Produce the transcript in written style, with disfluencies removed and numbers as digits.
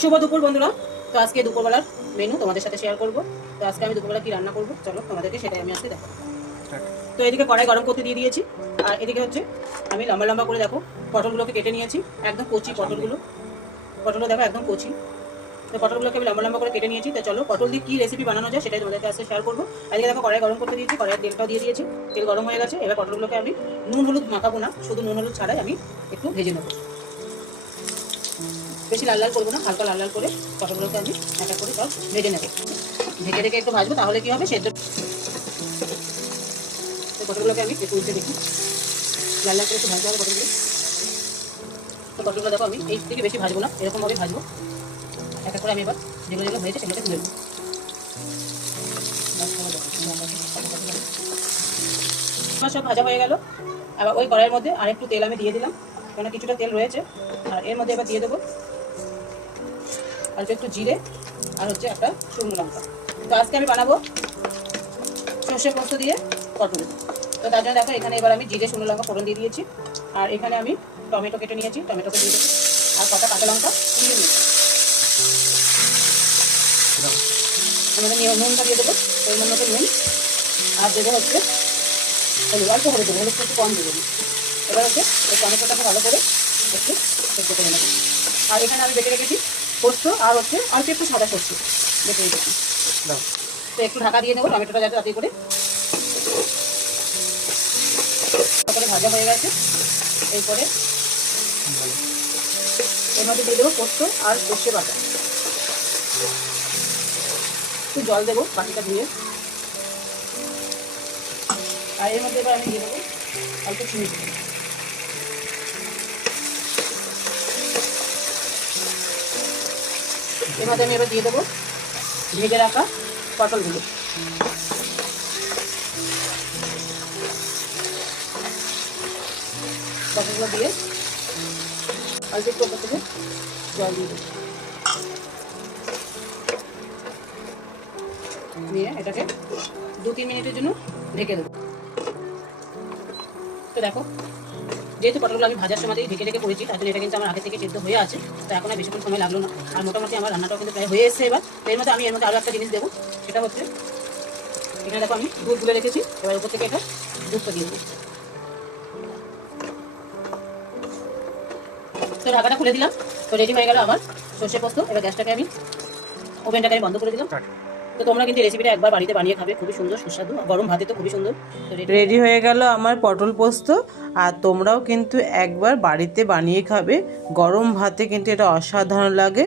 শুভ দুপুর বন্ধুরা। তো আজকে দুপুরবেলার মেনু তোমাদের সাথে শেয়ার করব। তো আজকে আমি দুপুরবেলা কি রান্না করব চলো তোমাদেরকে সেটাই আমি আজকে দেখাবো। তো এদিকে কড়াই গরম করতে দিয়ে দিয়েছি, আর এদিকে হচ্ছে আমি লম্বা লম্বা করে দেখো পটলগুলোকে কেটে নিয়েছি, একদম কচি পটলগুলো দেখো একদম কচি। তো পটলগুলোকে আমি লম্বা লম্বা করে কেটে নিয়েছি। তো চলো পটল দিয়ে কি রেসিপি বানানো যায় সেটাই তোমাদেরকে আজকে শেয়ার করবো। এদিকে দেখো কড়াই গরম করতে দিয়েছি, কড়াইয়ের তেলটাও দিয়ে দিয়েছি, তেল গরম হয়ে গেছে। এবার পটলগুলোকে আমি নুন হলুদ মাখাবো না, শুধু নুন হলুদ ছাড়াই আমি একটু ভেজে নেবো। বেশি লাল লাল করবো না, হালকা লাল লাল করে পটলগুলোকে আমি এক এক করে সব ভেজে নেবো। ঢেকে ঢেকে একটু ভাজবো, তাহলে কি হবে সেদ্ধ। পটলগুলোকে আমি একটু উল্টে দেখি, লাল লাল করে একটু ভাজতে হবে পটলগুলো। তো পটলগুলো দেখো আমি এই থেকে বেশি ভাজবো না, এরকমভাবে ভাজবো। এক এক করে আমি এবার যেগুলো যেগুলো হয়েছে সেগুলোকে তুলে দেবো। আমার সব ভাজা হয়ে গেল। আবার ওই কড়াইয়ের মধ্যে আর একটু তেল আমি দিয়ে দিলাম, কারণ কিছুটা তেল রয়েছে। আর এর মধ্যে এবার দিয়ে দেবো অল্প একটু জিরে, আর হচ্ছে একটা শুকনো লঙ্কা। তো আজকে আমি বানাবো সর্ষে পোস্ত দিয়ে পটল। তো তার জন্য দেখো এখানে এবার আমি জিরে শুকনো লঙ্কা ফোড়ন দিয়ে দিয়েছি, আর এখানে আমি টমেটো কেটে নিয়েছি, টমেটোকে দিয়ে দেবো, আর কটা কাঁচা লঙ্কা দিয়ে নিয়েছি। আমাদের নুনটা দিয়ে দেবো, পরিমাণ মতো নুন, আর দেবো হচ্ছে হলুদ, অল্প হলুদ দেবো, হলুদটা একটু কম দেবো। এবার হচ্ছে এই টমেটোটাকে ভালো করে একটু সেদ্ধ করে নেবো। আর এখানে আমি বেটে রেখেছি পোস্ত, আর হচ্ছে অল্প একটু সাদা সরষে বেটে রেখেছি। তো একটু ঢাকা দিয়ে নেবো টমেটোটা যাতে তাতে করে। তারপরে ভাজা হয়ে গেছে, এরপরে এর মধ্যে দিয়ে দেবো পোস্ত আর সর্ষে বাটা। একটু জল দেবো বাটিটা ধুয়ে, আর এর মধ্যে এবার আমি দিয়ে দেবো অল্প চিনি দেবো। এর মধ্যে আমি এবার দিয়ে দেবো ভেজে রাখা পটলগুলো। পটলগুলো দিয়ে অল্প একটু ওপর থেকে জল দিয়ে দেবো, নিয়ে এটাকে 2-3 মিনিটের জন্য ঢেকে দেবো। তো দেখো যেহেতু পটলগুলো আমি ভাজার সময় ঢেকে ঢেকে করেছি, তার জন্য এটা কিন্তু আমার আগে থেকে সেদ্ধ হয়ে আছে। তো এখন আর বেশিক্ষণ সময় লাগলো না, আর মোটামুটি আমার রান্নাটাও কিন্তু প্রায় হয়ে এসেছে। এবার এর মধ্যে আমি আরও একটা জিনিস দেবো, সেটা হচ্ছে এখানে দেখো আমি দুধ গুলে রেখেছি। এবার উপর থেকে এটা দুধটা দিয়ে দেবো। তো ঢাকাটা খুলে দিলাম। তো রেডি হয়ে গেল আমার সর্ষে পোস্ত। এবার গ্যাসটাকে আমি ওভেনটাকে আমি বন্ধ করে দিলাম। তো তোমরা কিন্তু রেসিপিটা একবার বাড়িতে বানিয়ে খাবে, খুবই সুন্দর সুস্বাদু, গরম ভাতে তো খুবই সুন্দর। তো রেডি হয়ে গেল আমার পটল পোস্ত। আর তোমরাও কিন্তু একবার বাড়িতে বানিয়ে খাবে, গরম ভাতে কিন্তু এটা অসাধারণ লাগে।